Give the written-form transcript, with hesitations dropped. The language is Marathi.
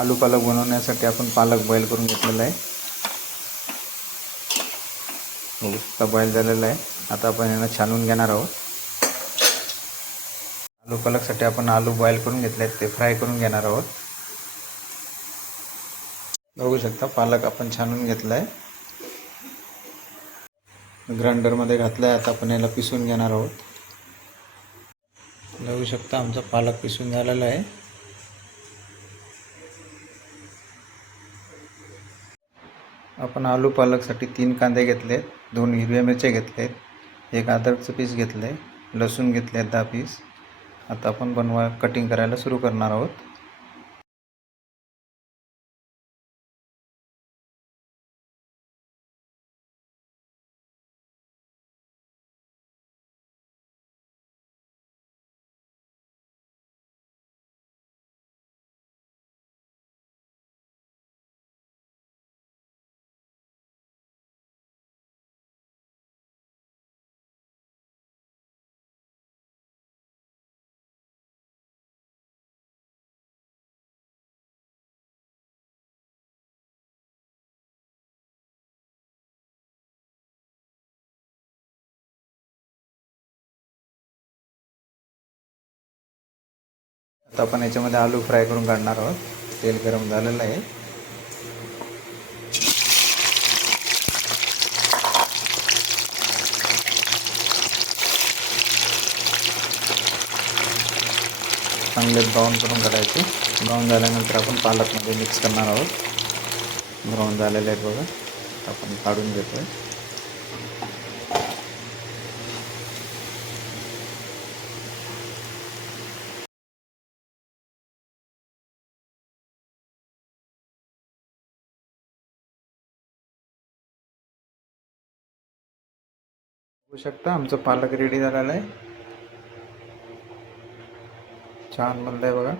आलू पालक बनवण्यासाठी आपण पालक बॉईल करून घेतलेला आहे. आता बॉईल झालेला आहे. आता आपण यांना छानून घेणार आहोत. आलू पालकसाठी आपण आलू बॉईल करून घेतले आहेत, ते फ्राय करून घेणार आहोत. बघू शकता पालक आपण छानून घेतला आहे, ग्राइंडरमध्ये घातला आहे. आता आपण याला पिसून घेणार आहोत. बघू शकता आमचा पालक पिसून झालेला आहे. आपण आलू पालकसाठी 3 कांदे घेतले, 2 हिरव्या मिरच्या घेतलेत, 1 अद्रकचं पीस घेतलं आहे, लसूण घेतले 10 पीस. आता आपण कटिंग करायला सुरू करणार आहोत. आता आपण याच्यामध्ये आलू फ्राय करून काढणार आहोत. तेल गरम झालेलं आहे. चांगले ब्राऊन करून काढायचे. ब्राऊन झाल्यानंतर आपण पालकमध्ये मिक्स करणार आहोत. ब्राऊन झालेले आहेत बघा, आपण काढून घेतोय. बघू शकता आमचं पालक रेडी झालेलं आहे. छान बनलंय बघा.